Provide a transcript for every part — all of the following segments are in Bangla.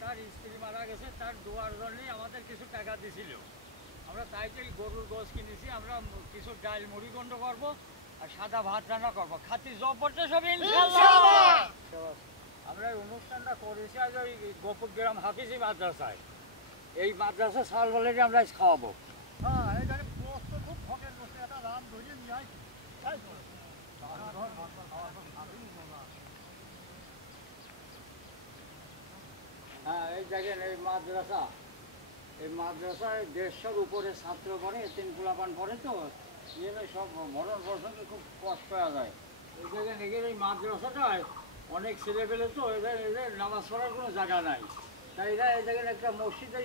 তার স্ত্রী মারা গেছে, তার দোয়ার জন্যই আমাদের কিছু টাকা দিছিল। আমরা তাই তো এই গরুর গোশ কিনেছি, আমরা কিছু ডাল মুড়িগন্ড করবো আর সাদা ভাত রান্না করবো, খাতি জব পড়ছে সব ইনশাআল্লাহ। আমরা এই অনুষ্ঠানটা করেছি আজ ওই গোপুরগ্রাম হাফিজি মাদ্রাসায়। এই মাদ্রাসা সাল বলে আমরা আজ খাওয়াবো। হ্যাঁ, এখানে গোস্ত খুব ফকের গোস্ত, একটা রান ধরিয়ে নিয়ে আসি। তাই তো? হ্যাঁ, এই দেখেন এই মাদ্রাসায় 150-র উপরে ছাত্র পড়ে, 3 পোলাপান পড়ে, তো এখানে সব ভরণ পোষণে খুব কষ্ট হয়ে যায়। এই দেখেন এখানে এই মাদ্রাসাটায় অনেক ছেলেপেলে, তো এদের নামাজ পড়ার কোনো জায়গা নাই। তাই এরা এই দেখেন একটা মসজিদে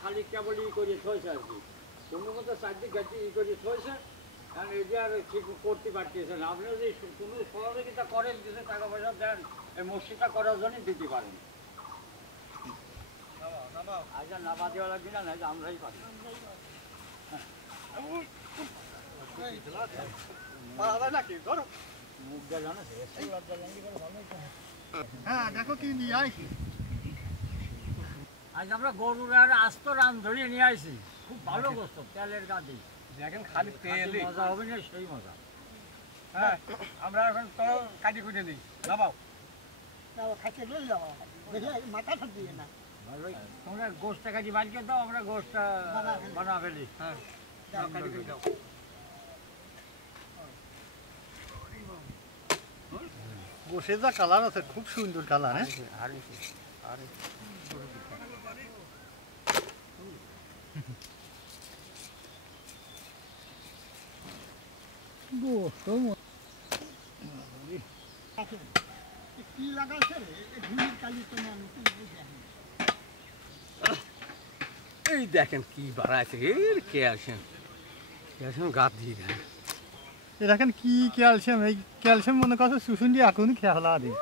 খালি কেবল করে থয়েছে আর কি, কোনো মতো চারদিক গাড়ি করে থয়েছে, কারণ এই যে আর ঠিক করতে পারতেছে না। আপনি যদি কোনো সহযোগিতা করেন, কিছু টাকা পয়সা দেন, এই মসজিদটা করার জন্যই দিতে পারেন। আচ্ছা, নামা দেওয়া লাগবে না, যে আমরাই পারি। মুখটা জানো, হ্যাঁ, দেখো কি নিয়ে আসি। আজ আমরা গরুর আর আস্ত রান ধরিয়ে নিয়ে আসি, খুব ভালো গোস্ত, তেলের গাদি। দেখেন খালি তেল মজা হবে না, সেই মজা। হ্যাঁ, আমরা এখন তো কাটি কুটে দিই নামাও। খাইতে লই যাবো, দেখে মাথাটা দিয়ে না। ভালোই, তোমরা গোস্তটা কাটি বাড়িয়ে দাও, আমরা গোস্তটা বানা ফেলি। হ্যাঁ, কাটি কুটে দাও। গোসের যা কালার আছে, খুব সুন্দর কালার। হ্যাঁ, কি লাগাইছে রে? ঘুমির কালি তো না, এই দেখেন কি বাড়াইছে, এর ক্যালসিয়াম গাছ দিয়ে দেন। দেখেন কি ক্যালসিয়াম, এই ক্যালসিয়াম মনে করছে শুশুন দিয়ে এখনই খেলা দিই।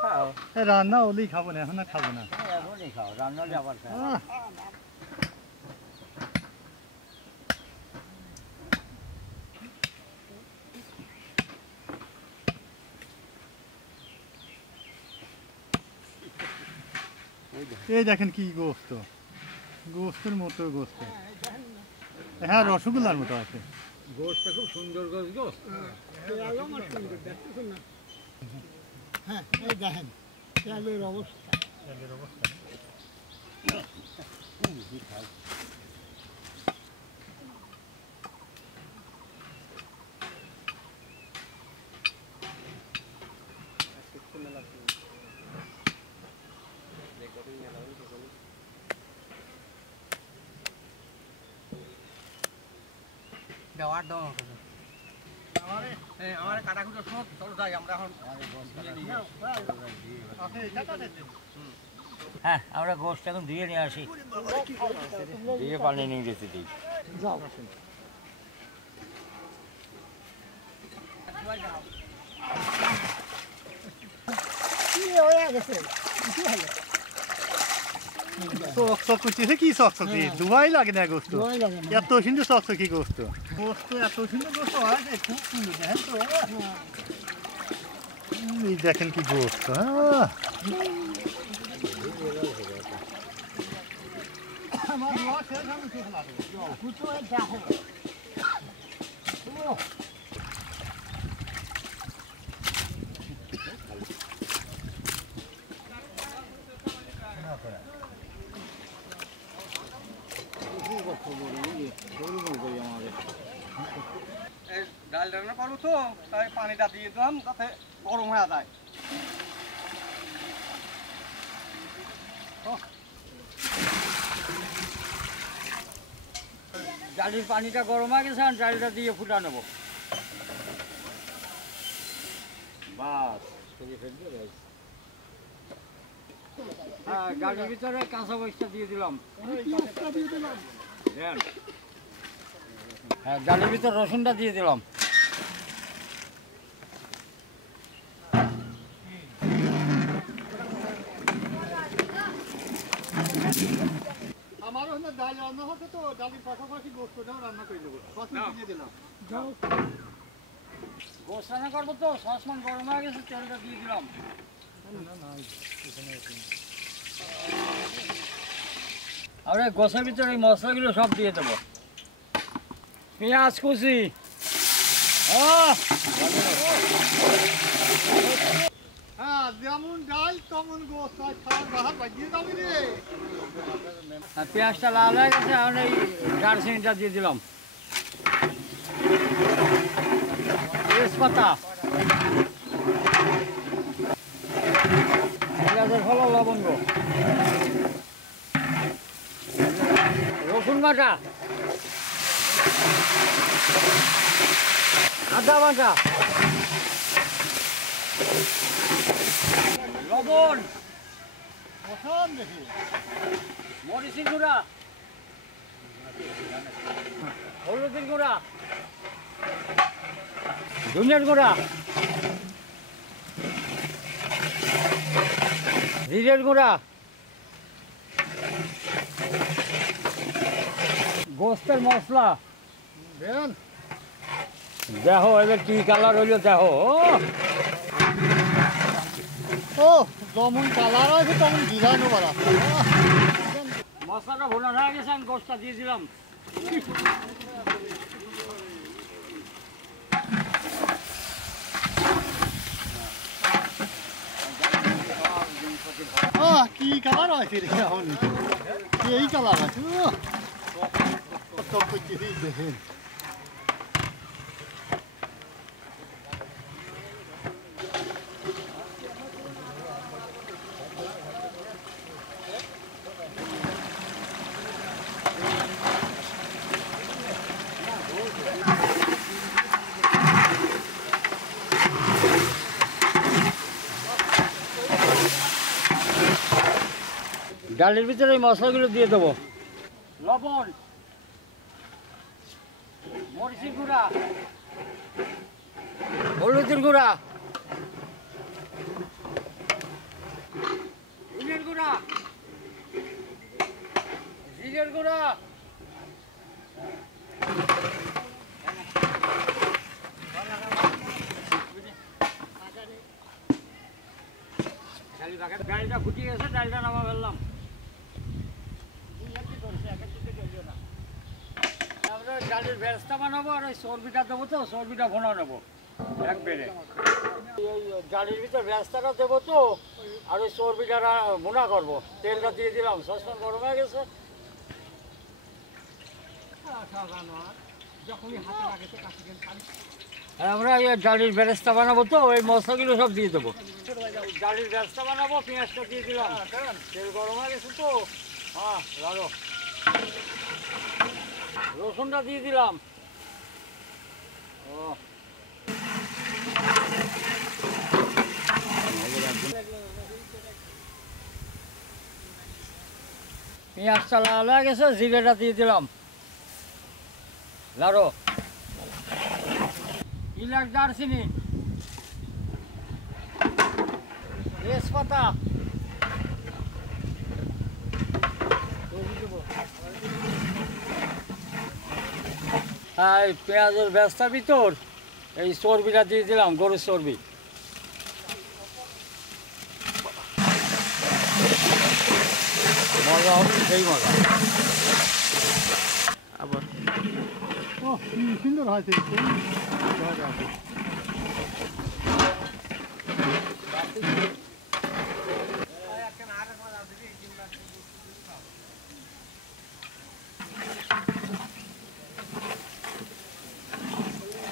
রান্না হলেই খাবো না, এখন আর খাবো না। এখনই খাও, রান্না হলে আবার খাও। এই দেখেন কি গোস্ত, গোস্তের মতো গোস্ত। হ্যাঁ, রসগোল্লার মতো আছে। গোস্তটা খুব সুন্দর গোস্ত গো। হ্যাঁ, এই দেখেন তেলের অবস্থা। দেওয়ার দাও আমার কাটা কুটো সব চলো যাই আমরা এখন। হ্যাঁ, আমরা গোস্ত এখন ধুয়ে নিয়ে আসি, দিয়ে পানি নিয়ে গেছি দিই। চকচক করতেছে, কি চকচকি? দুবাই লাগে না গোস্ত, এত সুন্দর চকচকি গোস্ত। গোস্ত এত সুন্দর গোস্ত হয়, খুব সুন্দর। দেখেন তো, এই দেখেন কি গোস্ত। ডাল রান্না করবো তো, তাই পানিটা দিয়ে দিলাম যাতে গরম হয়ে যায়। ডালির পানিটা গরম হয়ে গেছে, ডালটা দিয়ে ফুটা নেবো। বাস, হ্যাঁ, ডালির ভিতরে কাঁচা মরিচটা দিয়ে দিলাম। হ্যাঁ, ডালের ভিতর রসুনটা দিয়ে দিলাম। আমারও ডাল রান্না হচ্ছে, তো ডালের পাশাপাশি গোস্তটাও রান্না করে দেবো। দিয়ে দিলাম। গোস্ত রান্না করবো তো, সসমান গরম হয়ে গেছে, তেলটা দিয়ে দিলাম। আমরা গোছের ভিতরে এই মশলাগুলো সব দিয়ে দেবো। পেঁয়াজ কুচি, হ্যাঁ যেমন ডাল তেমন গোস্ত আজ খাওয়ার বাহার বাজিয়ে যাবি রে। আর পেঁয়াজটা লাল হয়ে গেছে, এখন এই দারচিনিটা দিয়ে দিলাম, তেজপাতা, পেঁয়াজের ফল, লবঙ্গ, রসুন বাটা, আদা বাটা, লবণ, প্রথম দেখি মরিচের গুঁড়া, হলুদের গুঁড়া, ধনিয়ার গুঁড়া, জিরের গুঁড়া, গোস্তের মশলা দেন। দেখো এবার কি কালার হইলো দেখো। ও যেমন কালার আছে তেমন ডিজাইনও বাড়া। মশলাটা ভোনা হয়ে গেছে, আমি গোস্তটা দিয়ে দিলাম। কি কালার আছে রে এখন, এই কালার আছে। দেখেন ডালের ভিতরে এই মশলাগুলো দিয়ে দেবো, লবণ, মরিচের গুঁড়া, হলুদের গুঁড়া, ধনিয়ার গুঁড়া, জিরের গুঁড়া, ডালটা ফুটিয়ে গেছে, ডালটা নামা ফেললাম। আমরা ডালের ব্যবস্থা বানাবো, আর ওই চর্বিটা দেবো, তো চর্বিটা ভোনা নেবো একবারে। এই ডালের ভিতর ব্যবস্থাটা দেবো তো, আর ওই চর্বিটা ভোনা করবো। তেলটা দিয়ে দিলাম, সসপ্যান গরম হয়ে গেছে। আমরা এই ডালের ব্যবস্থা বানাবো তো, ওই মশলাগুলো সব দিয়ে দেবো। ডালের ব্যবস্থা বানাবো, পেঁয়াজটা দিয়ে দিলাম, তেল গরম হয়ে গেছে তো। হ্যাঁ লাগো, রসুনটা দিয়ে দিলাম। ও পেঁয়াজটা লাল হয়ে গেছে, জিরেটা দিয়ে দিলাম, লাড়ো, এলাচ, দারচিনি, তেজপাতা, এই পেঁয়াজের ব্যবস্থার ভিতর এই চর্বিটা দিয়ে দিলাম, গরুর চর্বি। মজা হবে, সেই মজা। আবার ও কি সুন্দর হয়েছে।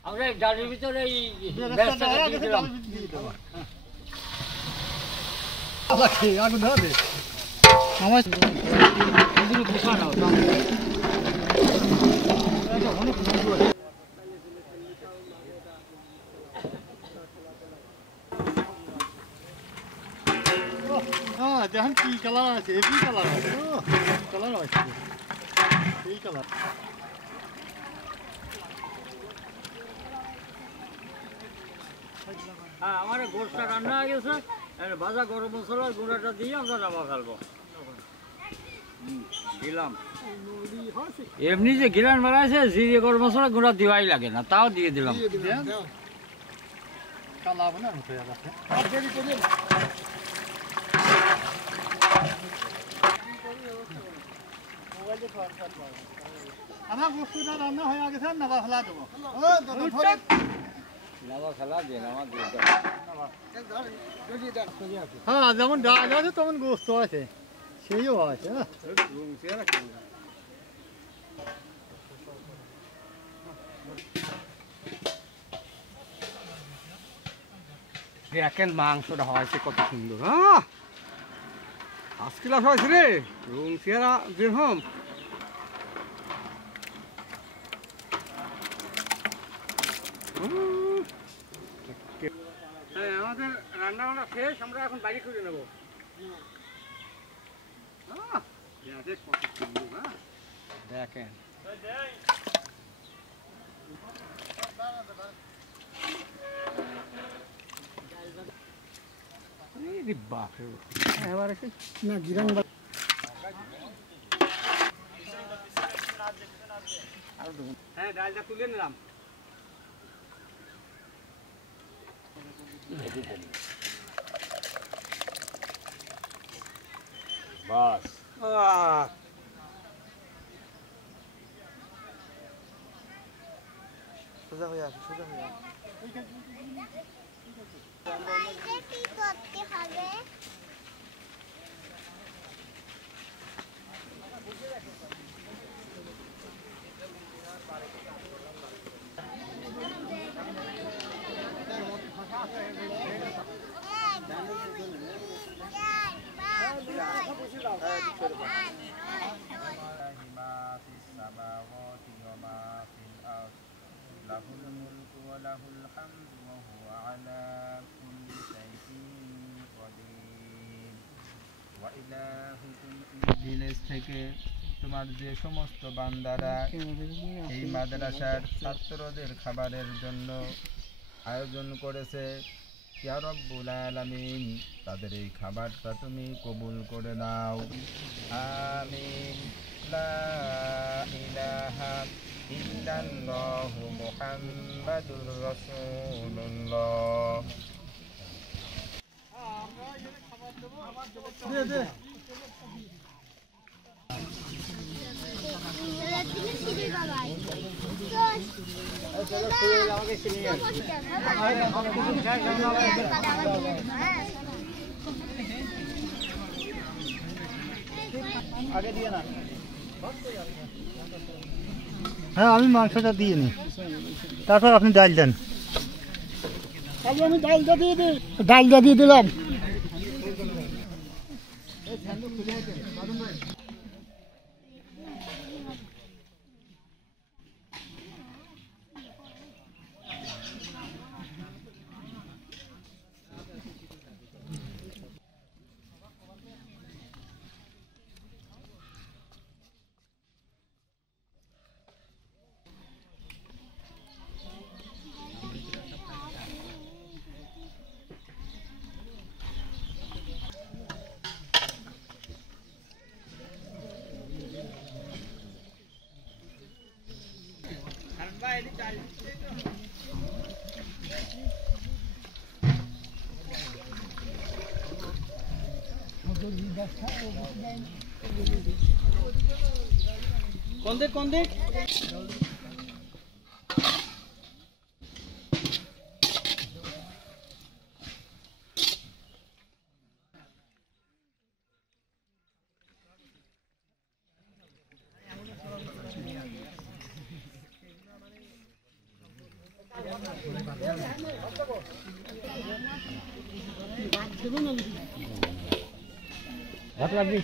আমরা এই ডালের ভিতরে এই ব্যবস্থাটা দিয়ে দিলাম। আগুন ধরে আমার এগুলো কুচানো, হ্যাঁ দেখেন কি কালার আছে, হেভি কালার আছে। কালার আছে এই কালার। হ্যাঁ আমার গোষ্ঠটা রান্না হয়ে গেছে, ভাজা গরম মশলার গুঁড়াটা দিয়ে আমরা নামা ফেলবো। দিলাম, এমনি যে গিরান বেড়াইছে, জিরে গরম মশলা গুঁড়া দেওয়াই লাগে না, তাও দিয়ে দিলাম। কালা না হয়ে গেছে। আমার গোস্তটা রান্না হয়ে গেছে নাবা ফেলা দেবো নামা খেলা দিয়ে নামা দিয়ে হ্যাঁ যেমন ডাল আছে তেমন গোস্ত আছে সেইও আছে দেখেন মাংসটা হয়েছে কত সুন্দর, হ্যাঁ 5 কিলো হয়েছে রে রুম চেহারা যেরকম। হ্যাঁ আমাদের রান্না বান্না শেষ, আমরা এখন বাড়ি করে নেবো। কত সুন্দর, হ্যাঁ দেখেন হ্যাঁ ডালটা তুলে নিলাম। বাস সোজা হয়ে আসো, সোজা হয়ে আসো। কি করতে হবে? ভিলেজ থেকে তোমার যে সমস্ত বান্দারা এই মাদ্রাসার ছাত্রদের খাবারের জন্য আয়োজন করেছে, ইয়া রব্বুল আলামিন তাদের এই খাবারটা তুমি কবুল করে নাও, আমিন। লা ইলাহা ইল্লাল্লাহু মুহাম্মাদুর রাসূলুল্লাহ। হ্যাঁ আমি মাংসটা দিয়ে নিই, তারপর আপনি ডাল দেন। আমি ডালটা দিয়ে দিলাম। কোন দিক কোন দিক? ভাত লাগবে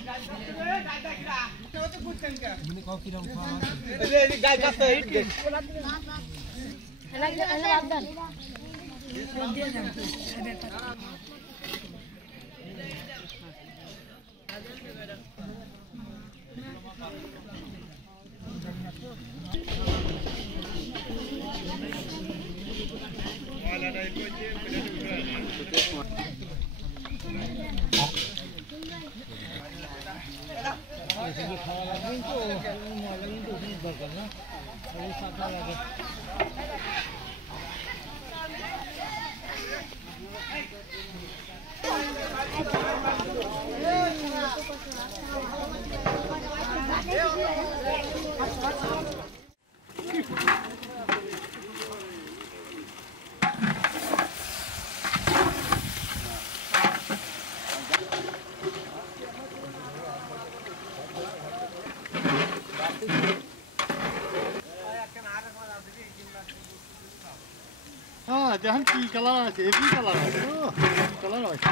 Yeah. হ্যাঁ দেখেন কি কালার আছে হেভি কালার আছে কালার আছে